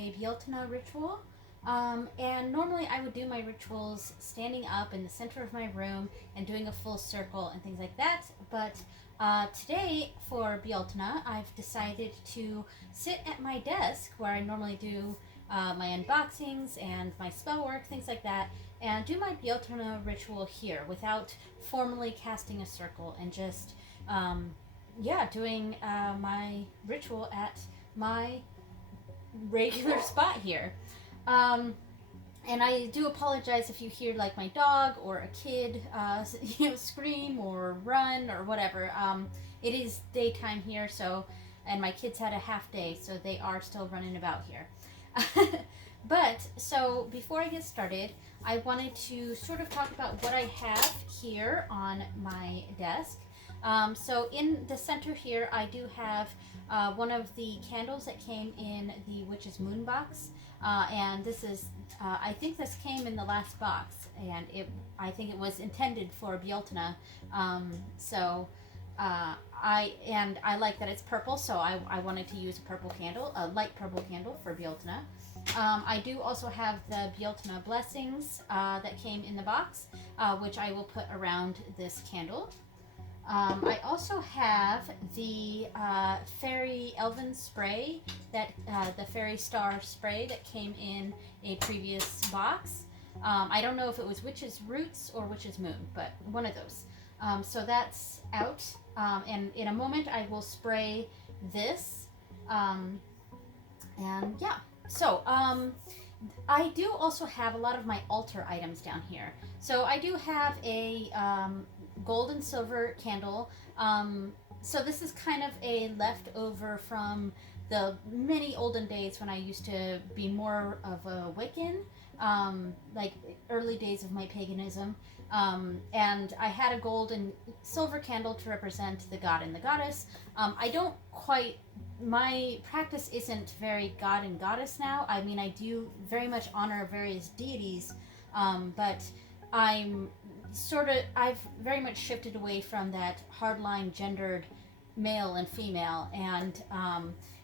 a Bealtaine ritual. And normally I would do my rituals standing up in the center of my room and doing a full circle and things like that. But today for Bealtaine, I've decided to sit at my desk where I normally do my unboxings and my spell work, things like that, and do my Bealtaine ritual here without formally casting a circle and just, yeah, doing my ritual at my regular spot here. Um, and I do apologize if you hear like my dog or a kid, scream or run or whatever. It is daytime here, so and my kids had a half day, so they are still running about here. But so before I get started, I wanted to sort of talk about what I have here on my desk. So in the center here, I do have one of the candles that came in the Witch's Moon box. And this is, I think this came in the last box, and I think it was intended for Bealtaine. So I like that it's purple, so I wanted to use a purple candle, a light purple candle for Bealtaine. I do also have the Bealtaine blessings that came in the box, which I will put around this candle. I also have the fairy elven spray, that the fairy star spray that came in a previous box. I don't know if it was Witch's Roots or Witch's Moon, but one of those. So that's out, and in a moment I will spray this, and yeah. So I do also have a lot of my altar items down here. So I do have a gold and silver candle. So this is kind of a leftover from the many olden days when I used to be more of a Wiccan, like early days of my paganism. And I had a gold and silver candle to represent the god and the goddess. I don't quite, my practice isn't very god and goddess now. I mean, I do very much honor various deities, but I've very much shifted away from that hardline gendered male and female, and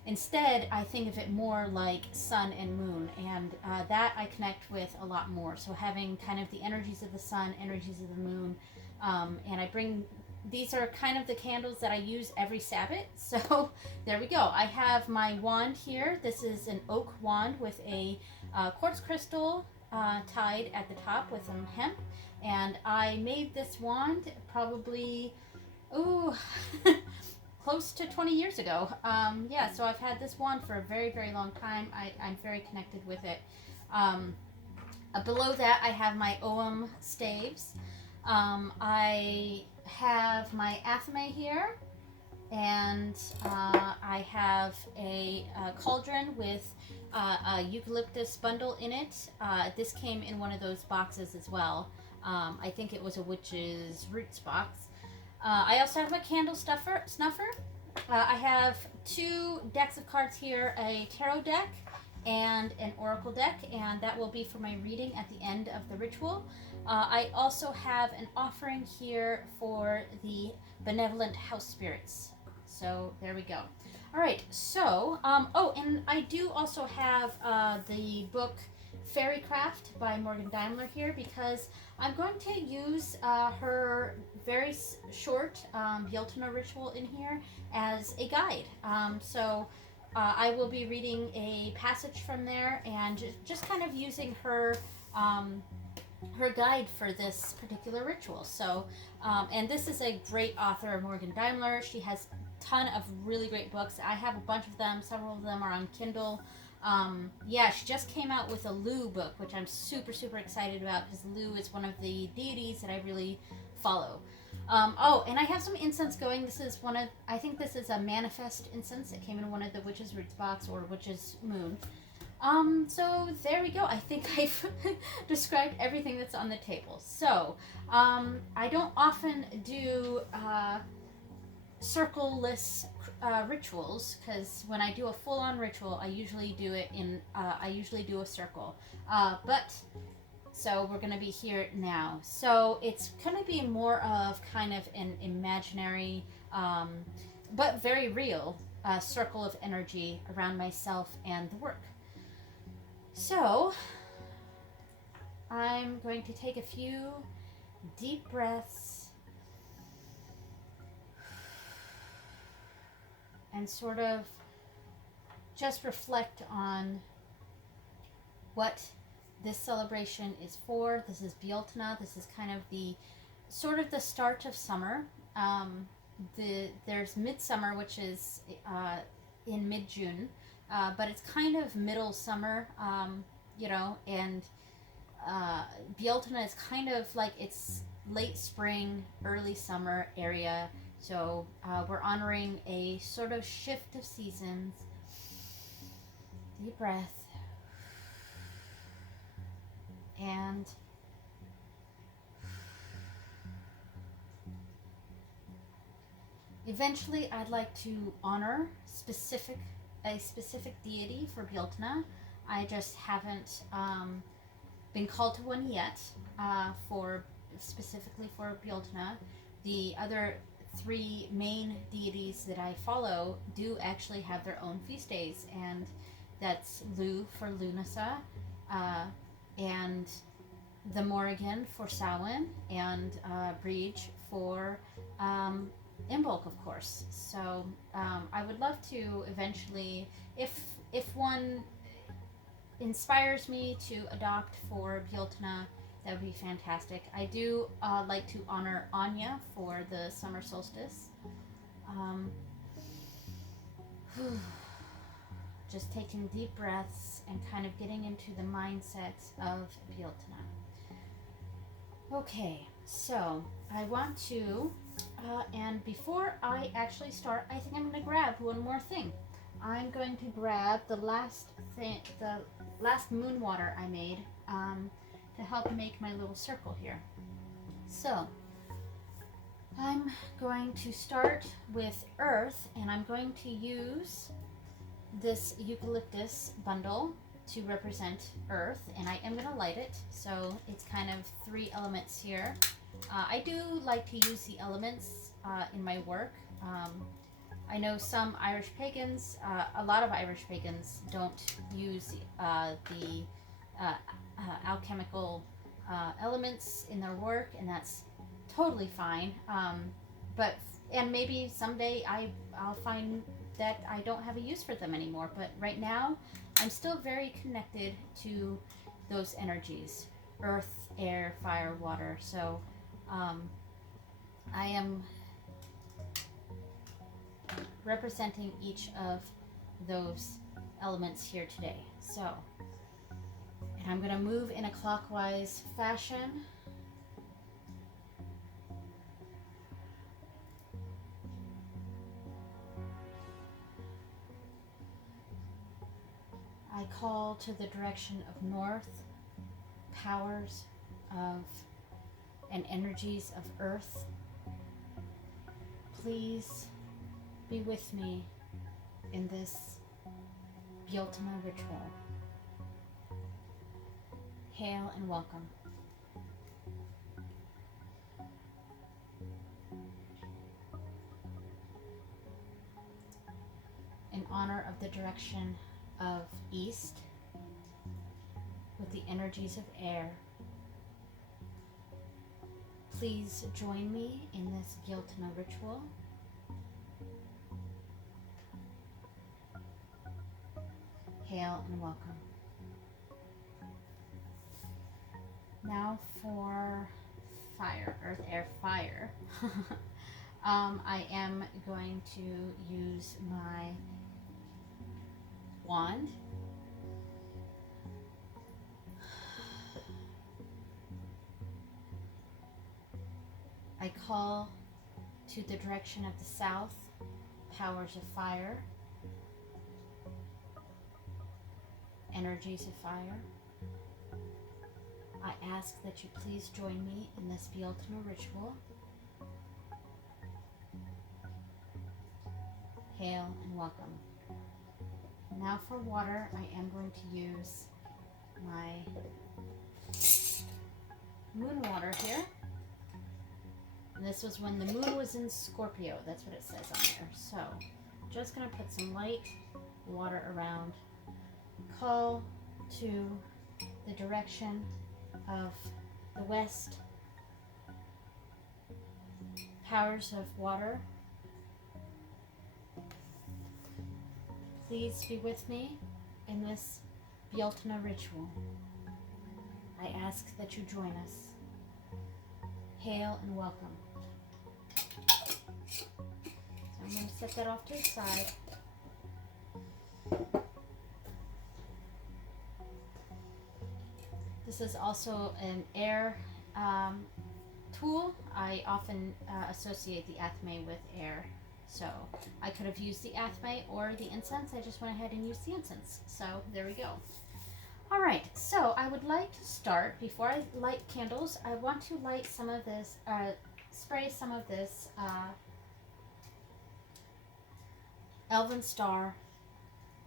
instead I think of it more like sun and moon, and that I connect with a lot more. So having kind of the energies of the sun, energies of the moon, and these are kind of the candles that I use every Sabbath. So there we go. I have my wand here. This is an oak wand with a quartz crystal tied at the top with some hemp. And I made this wand probably, close to 20 years ago. Yeah, so I've had this wand for a very, very long time. I'm very connected with it. Below that, I have my Ogham staves. I have my athame here, and I have a cauldron with a eucalyptus bundle in it. This came in one of those boxes as well. I think it was a Witch's Roots box. I also have my candle snuffer. I have 2 decks of cards here, a tarot deck and an oracle deck, and that will be for my reading at the end of the ritual. I also have an offering here for the benevolent house spirits. So there we go. All right, so, and I do also have the book Fairycraft by Morgan Daimler here, because I'm going to use her very short Bealtaine ritual in here as a guide. So I will be reading a passage from there and just kind of using her guide for this particular ritual. So, and this is a great author, Morgan Daimler. She has a ton of really great books. I have a bunch of them. Several of them are on Kindle. Yeah, she just came out with a Lu book, which I'm super, super excited about, because Lu is one of the deities that I really follow. And I have some incense going. This is I think this is a manifest incense. It came in one of the Witch's Roots box or Witch's Moon. So there we go. I think I've described everything that's on the table. So, I don't often do circle-less rituals, because when I do a full-on ritual, I usually do it I usually do a circle. So we're going to be here now. So it's going to be more of kind of an imaginary, but very real circle of energy around myself and the work. So, I'm going to take a few deep breaths and sort of just reflect on what this celebration is for. This is Bealtaine. This is kind of the sort of the start of summer. There's midsummer, which is in mid-June, but it's kind of middle summer, and Bealtaine is kind of like it's late spring, early summer area. So we're honoring a sort of shift of seasons. Deep breath. And eventually I'd like to honor a specific deity for Bealtaine. I just haven't been called to one yet for specifically for Bealtaine. The other three main deities that I follow do actually have their own feast days, and that's Lu for Lunasa, and the Morrigan for Samhain, and Breach for Imbolc, of course. So I would love to eventually, if one inspires me to adopt for Bealtaine, that would be fantastic. I do like to honor Anya for the summer solstice. Just taking deep breaths and kind of getting into the mindset of Bealtaine. Okay, so I want to, and before I actually start, I think I'm going to grab one more thing. I'm going to grab the last moon water I made to help make my little circle here. So I'm going to start with earth, and I'm going to use this eucalyptus bundle to represent earth, and I am going to light it. So it's kind of 3 elements here. I do like to use the elements in my work. I know some Irish pagans, a lot of Irish pagans don't use the alchemical elements in their work, and that's totally fine. And maybe someday I'll find that I don't have a use for them anymore. But right now, I'm still very connected to those energies: earth, air, fire, water. So I am representing each of those elements here today. So, and I'm going to move in a clockwise fashion. I call to the direction of north, powers of and energies of earth. Please be with me in this Bealtaine ritual. Hail and welcome. In honor of the direction of east, with the energies of air, please join me in this Bealtaine ritual. Hail and welcome. Now for fire, earth, air, fire. I am going to use my wand. I call to the direction of the south, powers of fire, energies of fire. I ask that you please join me in this Bealtaine ritual. Hail and welcome. Now for water, I am going to use my moon water here. And this was when the moon was in Scorpio. That's what it says on there. So, just going to put some light water around. Call to the direction of the west. Powers of water, please be with me in this Bealtaine ritual. I ask that you join us. Hail and welcome. So I'm going to set that off to the side. This is also an air tool. I often associate the athame with air. So I could have used the athame or the incense. I just went ahead and used the incense. So there we go. All right, so I would like to start, before I light candles, I want to light some of this, spray some of this Elven Star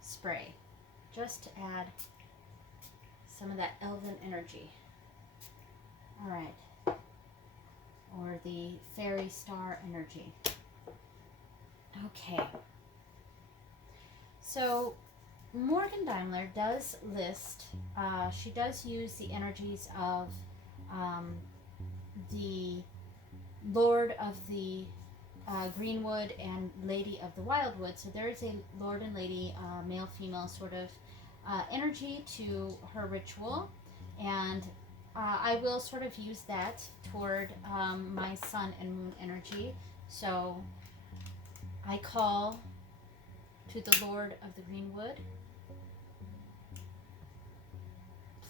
spray, just to add some of that elven energy. All right, or the fairy star energy. Okay, so Morgan Daimler does list, she does use the energies of the Lord of the Greenwood and Lady of the Wildwood. So there is a Lord and Lady, male, female sort of energy to her ritual. And I will sort of use that toward my sun and moon energy. So I call to the Lord of the Greenwood,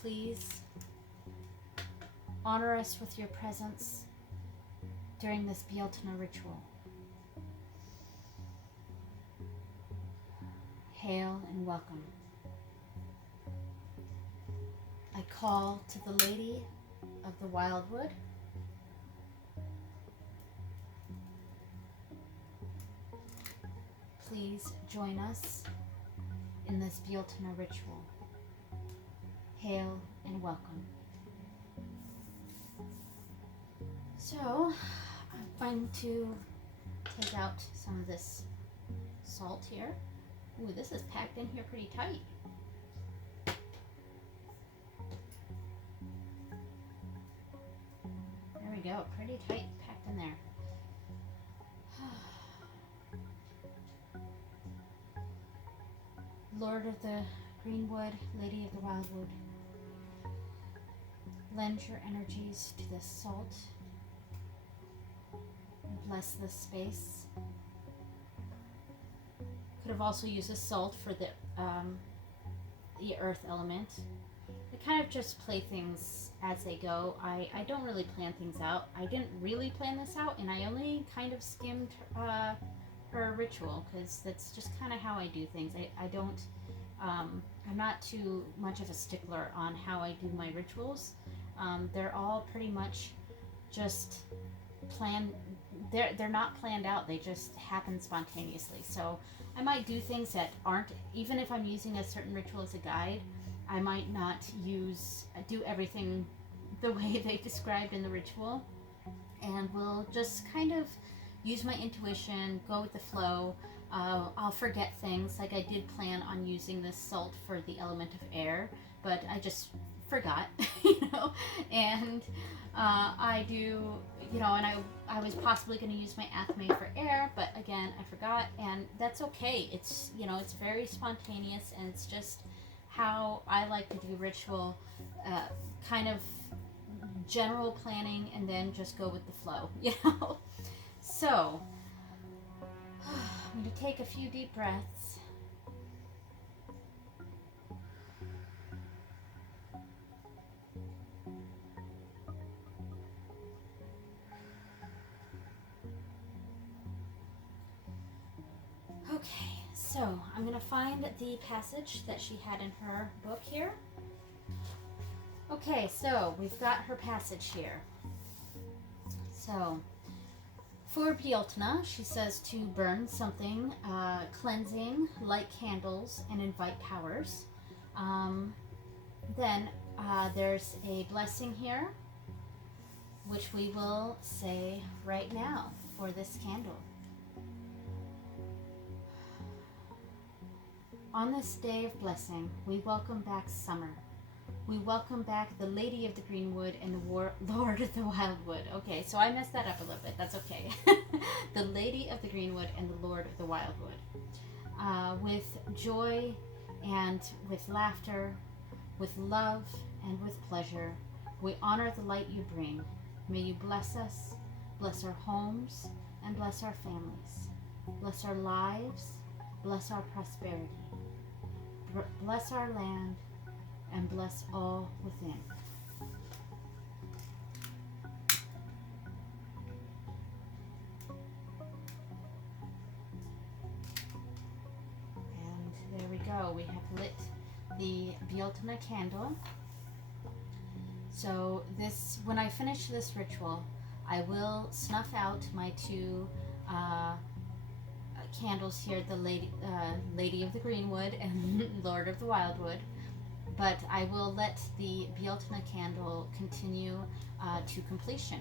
please honor us with your presence during this Bealtaine ritual. Hail and welcome. I call to the Lady of the Wildwood, please join us in this Bealtaine ritual. Hail and welcome. So I'm going to take out some of this salt here. Ooh, this is packed in here pretty tight. There we go, pretty tight packed in there. Lord of the Greenwood, Lady of the Wildwood, lend your energies to this salt and bless this space. Could have also used this salt for the earth element. I kind of just play things as they go. I don't really plan things out. I didn't really plan this out, and I only kind of skimmed her ritual, because that's just kind of how I do things. I don't, I'm not too much of a stickler on how I do my rituals. They're all pretty much just planned. They're not planned out. They just happen spontaneously. So I might do things that aren't, even if I'm using a certain ritual as a guide, I might not do everything the way they described in the ritual, and we'll just kind of use my intuition, go with the flow. I'll forget things, like I did plan on using this salt for the element of air, but I just forgot, and I do, and I was possibly going to use my athame for air, but again, I forgot, and that's okay. It's, it's very spontaneous, and it's just how I like to do ritual, kind of general planning, and then just go with the flow, So, I'm going to take a few deep breaths. Okay, so I'm going to find the passage that she had in her book here. Okay, so we've got her passage here. So, for Bealtaine, she says to burn something cleansing, light candles, and invite powers. Then there's a blessing here, which we will say right now for this candle. On this day of blessing, we welcome back summer. We welcome back the Lady of the Greenwood and the Lord of the Wildwood. Okay, so I messed that up a little bit. That's okay. The Lady of the Greenwood and the Lord of the Wildwood. With joy and with laughter, with love and with pleasure, we honor the light you bring. May you bless us, bless our homes, and bless our families. Bless our lives, bless our prosperity. Bless our land, and bless all within. And there we go. We have lit the Bealtaine candle. So this, when I finish this ritual, I will snuff out my two candles here, the Lady of the Greenwood and Lord of the Wildwood. But I will let the Bealtaine candle continue to completion.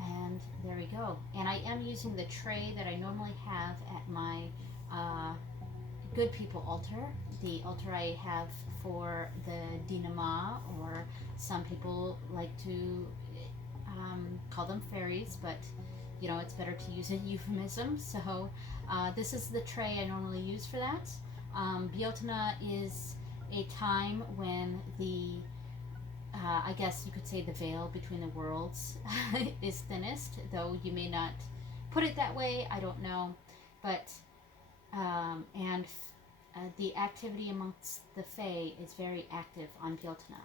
And there we go. And I am using the tray that I normally have at my Good People altar, the altar I have for the Dinama, or some people like to call them fairies, but you know, it's better to use a euphemism. So this is the tray I normally use for that. Bealtaine is a time when the I guess you could say the veil between the worlds is thinnest, though you may not put it that way, I don't know. But the activity amongst the Fae is very active on Bealtaine.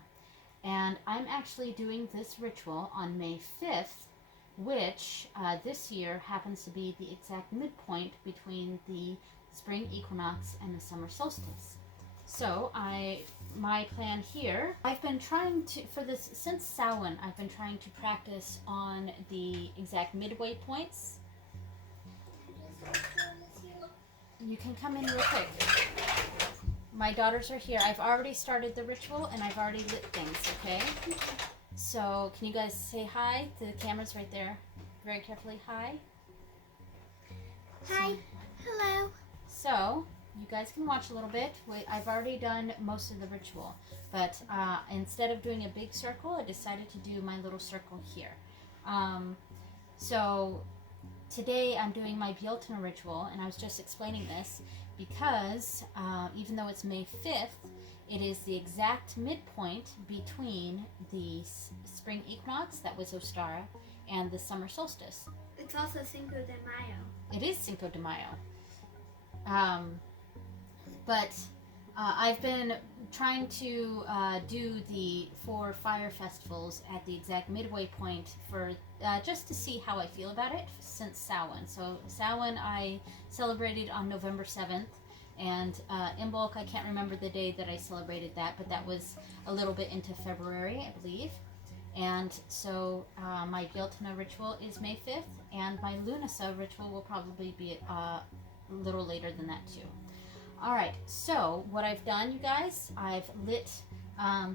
And I'm actually doing this ritual on May 5th, which this year happens to be the exact midpoint between the spring equinox and the summer solstice. So my plan here, I've been trying to, for this, since Samhain, I've been trying to practice on the exact midway points. You can come in real quick. My daughters are here. I've already started the ritual and I've already lit things, okay? So can you guys say hi? The camera's right there. Very carefully, hi. Hi. Hello. So you guys can watch a little bit. I've already done most of the ritual, but instead of doing a big circle, I decided to do my little circle here. So today I'm doing my Bealtaine ritual, and I was just explaining this because even though it's May 5th, it is the exact midpoint between the spring equinox, that was Ostara, and the summer solstice. It's also Cinco de Mayo. It is Cinco de Mayo. But I've been trying to do the 4 fire festivals at the exact midway point for just to see how I feel about it since Samhain. So Samhain I celebrated on November 7th, and Imbolc, I can't remember the day that I celebrated that, but that was a little bit into February, I believe. And so my Bealtaine ritual is May 5th, and my Lunasa ritual will probably be a little later than that too. Alright, so what I've done, you guys, I've lit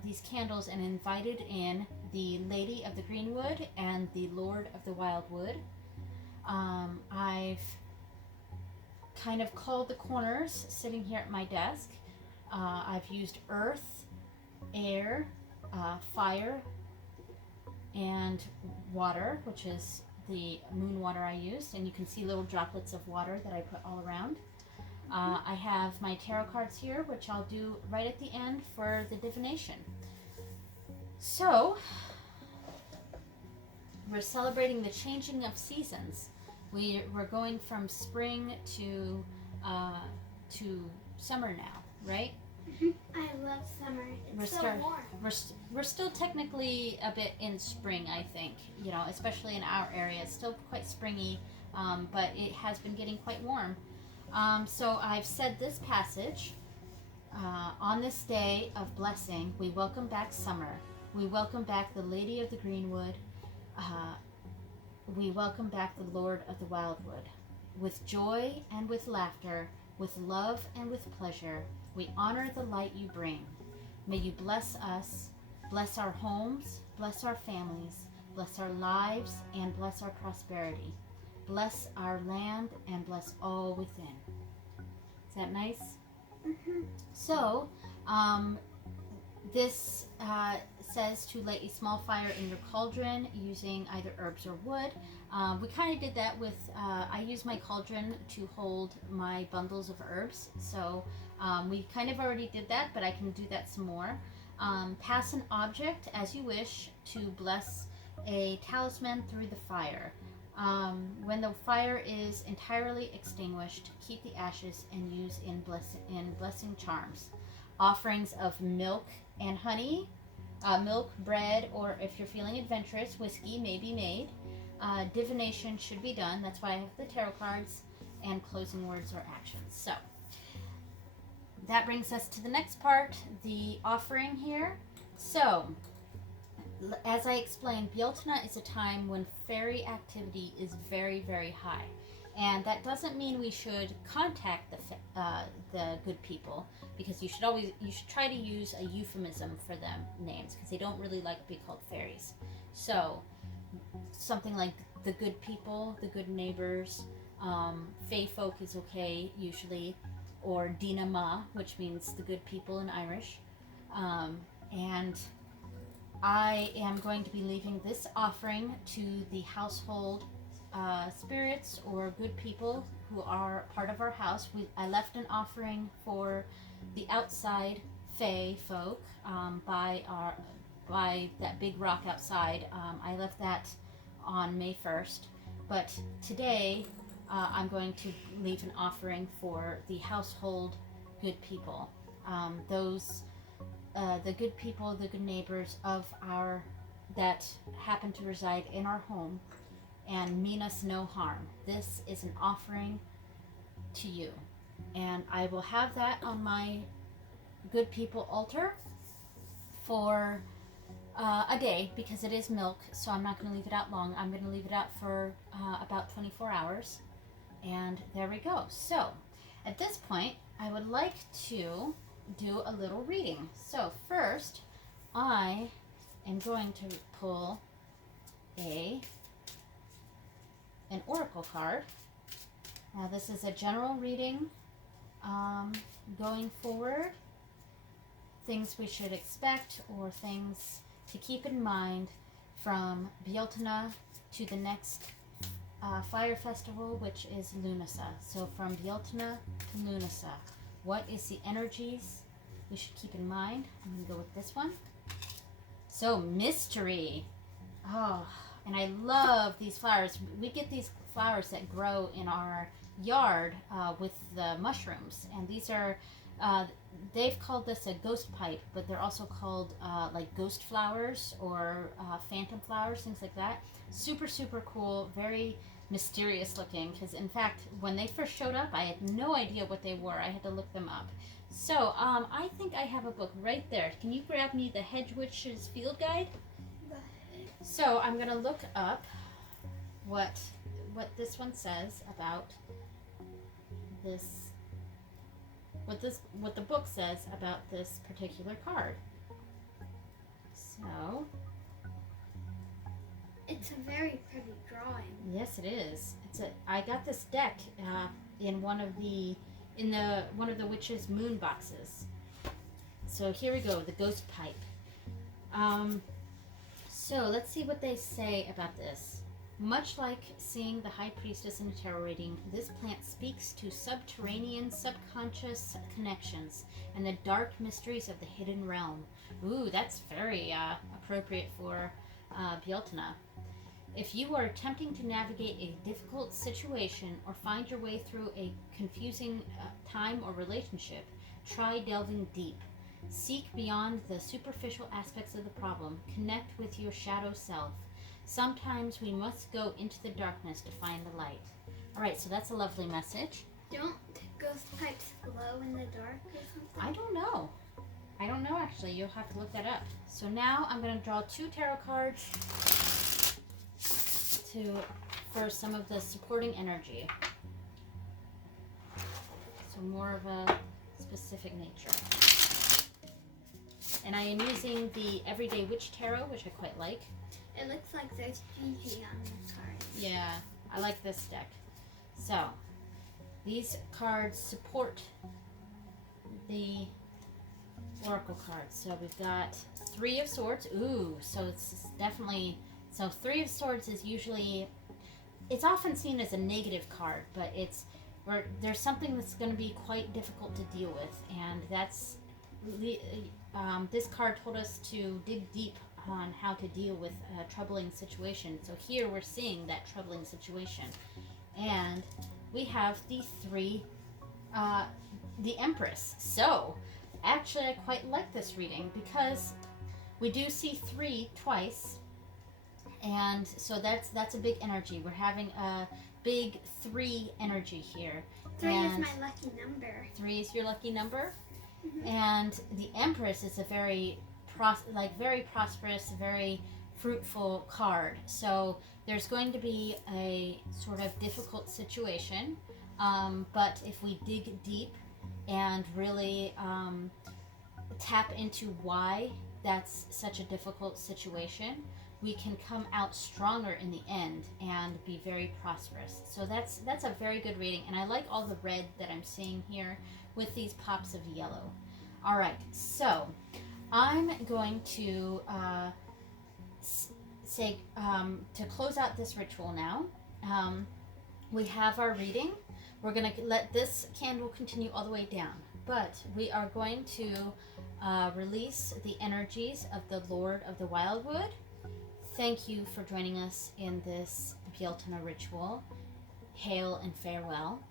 these candles and invited in the Lady of the Greenwood and the Lord of the Wildwood. I've kind of called the corners sitting here at my desk. I've used earth, air, fire, and water, which is the moon water I used, and you can see little droplets of water that I put all around. I have my tarot cards here, which I'll do right at the end for the divination. So, we're celebrating the changing of seasons. We're going from spring to summer now, right? I love summer. It's warm. We're still technically a bit in spring, I think. You know, especially in our area, it's still quite springy, but it has been getting quite warm. So I've said this passage. On this day of blessing, we welcome back summer. We welcome back the Lady of the Greenwood. We welcome back the Lord of the Wildwood. With joy and with laughter, with love and with pleasure, we honor the light you bring. May you bless us, bless our homes, bless our families, bless our lives, and bless our prosperity. Bless our land and bless all within. Is that nice? Mm-hmm. So, this says to light a small fire in your cauldron using either herbs or wood. We kind of did that with, I use my cauldron to hold my bundles of herbs. So we kind of already did that, but I can do that some more. Pass an object as you wish to bless a talisman through the fire. When the fire is entirely extinguished, keep the ashes and use in blessing charms. Offerings of milk and honey, milk, bread, or if you're feeling adventurous, whiskey may be made. Divination should be done. That's why I have the tarot cards, and closing words or actions. So that brings us to the next part, the offering here. So, as I explained, Bealtaine is a time when fairy activity is very, very high. And that doesn't mean we should contact the good people, because you should try to use a euphemism for them names, because they don't really like to be called fairies. So something like the good people, the good neighbors, fae folk is okay usually, or Dina Ma, which means the good people in Irish. And I am going to be leaving this offering to the household spirits or good people who are part of our house. I left an offering for the outside fae folk by that big rock outside. I left that on May 1st, but today I'm going to leave an offering for the household good people. The good people, the good neighbors of our that happen to reside in our home and mean us no harm. This is an offering to you, and I will have that on my good people altar for a day, because it is milk, so I'm not going to leave it out long. I'm going to leave it out for about 24 hours, and there we go. So at this point, I would like to do a little reading. So first, I am going to pull an oracle card. Now this is a general reading going forward, things we should expect or things to keep in mind from Bealtaine to the next fire festival, which is Lunasa. So from Bealtaine to Lunasa, what is the energies we should keep in mind? I'm going to go with this one. So mystery. Oh, and I love these flowers. We get these flowers that grow in our yard with the mushrooms, and these are they've called this a ghost pipe, but they're also called like ghost flowers or phantom flowers, things like that. Super, super cool, very mysterious looking, because in fact when they first showed up I had no idea what they were. I had to look them up. So I think I have a book right there. Can you grab me the Hedge Witch's Field Guide? So I'm gonna look up what this one says about this, what the book says about this particular card. So it's a very pretty drawing. Yes, it is. I got this deck in one of the witch's moon boxes. So here we go, the ghost pipe. So let's see what they say about this. Much like seeing the High Priestess in a tarot reading, this plant speaks to subterranean, subconscious connections and the dark mysteries of the hidden realm. Ooh, that's very appropriate for Bealtaine. If you are attempting to navigate a difficult situation or find your way through a confusing time or relationship, try delving deep. Seek beyond the superficial aspects of the problem. Connect with your shadow self. Sometimes we must go into the darkness to find the light. All right, so that's a lovely message. Don't ghost pipes glow in the dark or something? I don't know. Actually. You'll have to look that up. So now I'm going to draw 2 tarot cards for some of the supporting energy. So more of a specific nature. And I am using the Everyday Witch Tarot, which I quite like. It looks like there's Gigi on the card. Yeah, I like this deck. So, these cards support the oracle cards. So we've got Three of Swords. Ooh, so it's definitely, so Three of Swords is usually, it's often seen as a negative card, but it's where there's something that's going to be quite difficult to deal with, and that's this card told us to dig deep on how to deal with a troubling situation. So here we're seeing that troubling situation, and we have the Empress. So actually, I quite like this reading because we do see three twice, and so that's a big energy. We're having a big three energy here. Three is And my lucky number. Three is your lucky number, Mm-hmm. and the Empress is a very very prosperous, very fruitful card. So there's going to be a sort of difficult situation, but if we dig deep and really tap into why that's such a difficult situation, we can come out stronger in the end and be very prosperous. So that's a very good reading, and I like all the red that I'm seeing here with these pops of yellow. All right, so I'm going to say to close out this ritual now. We have our reading. We're going to let this candle continue all the way down, but we are going to release the energies of the Lord of the Wildwood. Thank you for joining us in this Bealtaine ritual. Hail and farewell.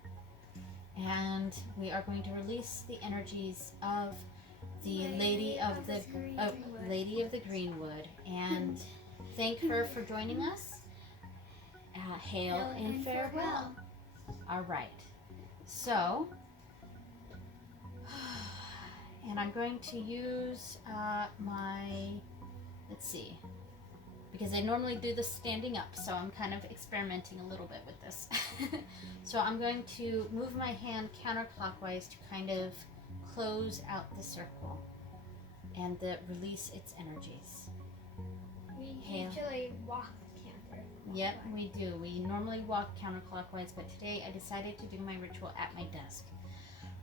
And we are going to release the energies of the Lady of the Greenwood, and thank her for joining us. Hail and farewell. All right. So, and I'm going to use let's see, because I normally do this standing up, so I'm kind of experimenting a little bit with this. So I'm going to move my hand counterclockwise to kind of close out the circle and release its energies. We Hail. usually walk counter. Yep, we do. We normally walk counterclockwise, but today I decided to do my ritual at my desk.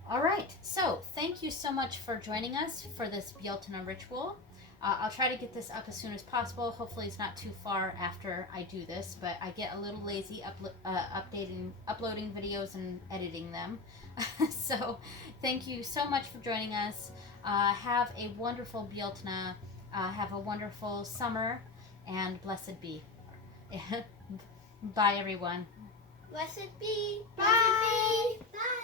All right, so thank you so much for joining us for this Bealtaine ritual. I'll try to get this up as soon as possible. Hopefully it's not too far after I do this, but I get a little lazy uploading videos and editing them. So thank you so much for joining us. Have a wonderful Bealtaine. Have a wonderful summer, and blessed be. Bye, everyone. Blessed be. Bye. Bye.